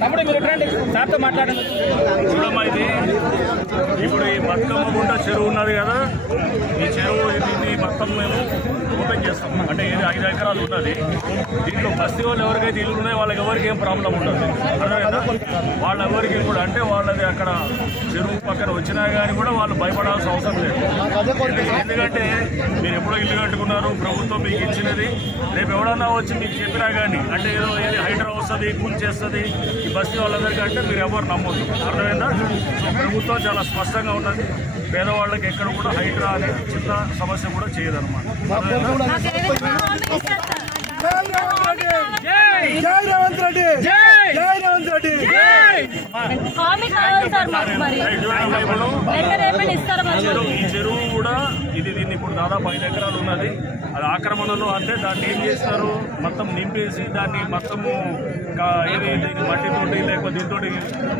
తమ్ముడు మీరు సార్తో మాట్లాడండి ఇది. ఇప్పుడు ఈ బతుకమ్మ గుంట చెరువు ఉన్నది కదా. ఈ చెరువు మొత్తం మేము ఓపెన్ చేస్తాం. అంటే ఏది ఐదు ఎకరాలు ఉన్నది దీంట్లో బస్తీ వాళ్ళు ఎవరికైతే ఇల్లు ఉన్నాయో వాళ్ళకి ఎవరికి ఏం ప్రాబ్లం ఉండదు. అర్థమైందా? వాళ్ళ ఎవరికి కూడా అంటే వాళ్ళది అక్కడ చెరువు పక్కన వచ్చినా కానీ కూడా వాళ్ళు భయపడాల్సిన అవసరం లేదు. ఎందుకంటే మీరు ఎప్పుడో ఇల్లు కట్టుకున్నారు ప్రభుత్వం మీకు ఇచ్చినది. రేపు ఎవడన్నా వచ్చి మీకు చెప్పినా కానీ అంటే ఏదో ఏది హైడ్రా వస్తుంది కూల్ చేస్తుంది ఈ బస్తీ వాళ్ళందరికీ అంటే మీరు ఎవరు నమ్మొద్దు. అర్థమైందా? ప్రభుత్వం చాలా స్పష్టంగా ఉన్నది. పేదవాళ్ళకి ఎక్కడ కూడా హైడ్రా అనే చిన్న సమస్య కూడా చేయదన్నమాట. సార్ మాకు మరి. ఏమైనా ఇస్తారా ఈ మరి చెరువు ఈ చెరువు కూడా ఇది దీన్ని ఇప్పుడు దాదాపు ఐదు ఎకరాలు ఉన్నది. అది ఆక్రమణలో అంటే దాన్ని ఏం చేస్తారు? మొత్తం నింపేసి దాన్ని మొత్తము ఏది మట్టితోటి లేకపోతే దీంతో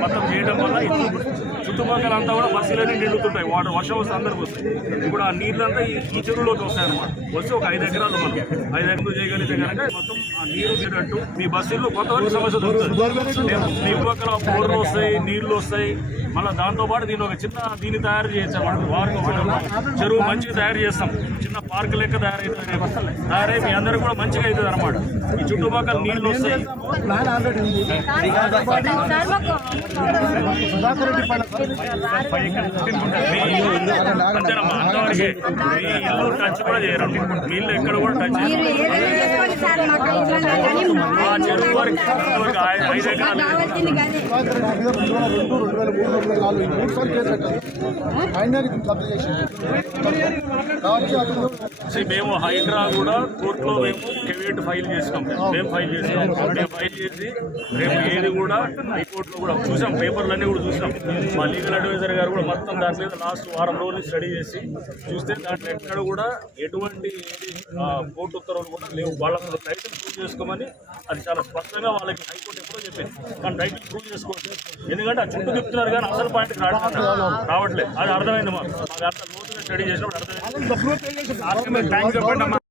మొత్తం చేయడం వల్ల ఇప్పుడు చుట్టుపక్కల అంతా కూడా బస్సులన్నీ నిండుతుంటాయి. వాటర్ వర్షం వస్తే అందరికి వస్తాయి. ఇప్పుడు ఆ నీళ్ళంతా ఈ ఈ చెరువులోకి వస్తాయి అనమాట వచ్చి ఒక ఐదు ఎకరాలు మనం. ఐదు ఎకరాలు చేయగలిగితే కనుక మొత్తం ఆ నీరు తీరట్టు మీ బస్సుల్లో కొంతవరకు సమస్య దొరుకుతుంది. మీ పక్కల బోర్లు వస్తాయి నీళ్ళు వస్తాయి. మళ్ళీ దాంతో పాటు దీని ఒక చిన్న దీన్ని తయారు అనమాట వారికి చెరువు మంచిగా తయారు చేస్తాం చిన్న పార్క్ లెక్క తయారైతుంది తయారై మీ అందరికి కూడా మంచిగా అవుతుంది అనమాట ఈ చుట్టుపక్కల నీళ్ళు వస్తాయి అంతేనమ్మా అంతవరకే మీ ఇల్లు టచ్ కూడా చేయరు మీ ఇల్లు ఎక్కడ కూడా టచ్ చేయరు మేము హైడ్రా కూడా కోర్టులో మేము కెవియట్ ఫైల్ చేసినాం. మేము ఫైల్ చేసినాం. మేము ఫైల్ చేసి రేపు ఏది కూడా హైకోర్టులో కూడా చూసాం. పేపర్లన్నీ కూడా చూసాం మా లీగల్ అడ్వైజర్ గారు కూడా మొత్తం దాని మీద లాస్ట్ వారం రోజులు స్టడీ చేసి చూస్తే దాంట్లో ఎక్కడ కూడా ఎటువంటి కోర్టు ఉత్తర్వులు కూడా లేవు. వాళ్ళ మీద టైటిల్ ప్రూవ్ చేసుకోమని అది చాలా స్పష్టంగా వాళ్ళకి హైకోర్టు ఎప్పుడో చెప్పింది. కానీ టైటిల్ ప్రూవ్ చేసుకోవచ్చు ఎందుకంటే ఆ చుట్టూ తిప్పుతున్నారు కానీ అసలు పాయింట్ రావట్లేదు. అది అర్థమైంది మాకు. మాకు అంత లోతుగా స్టడీ చేసినప్పుడు అర్థమైంది.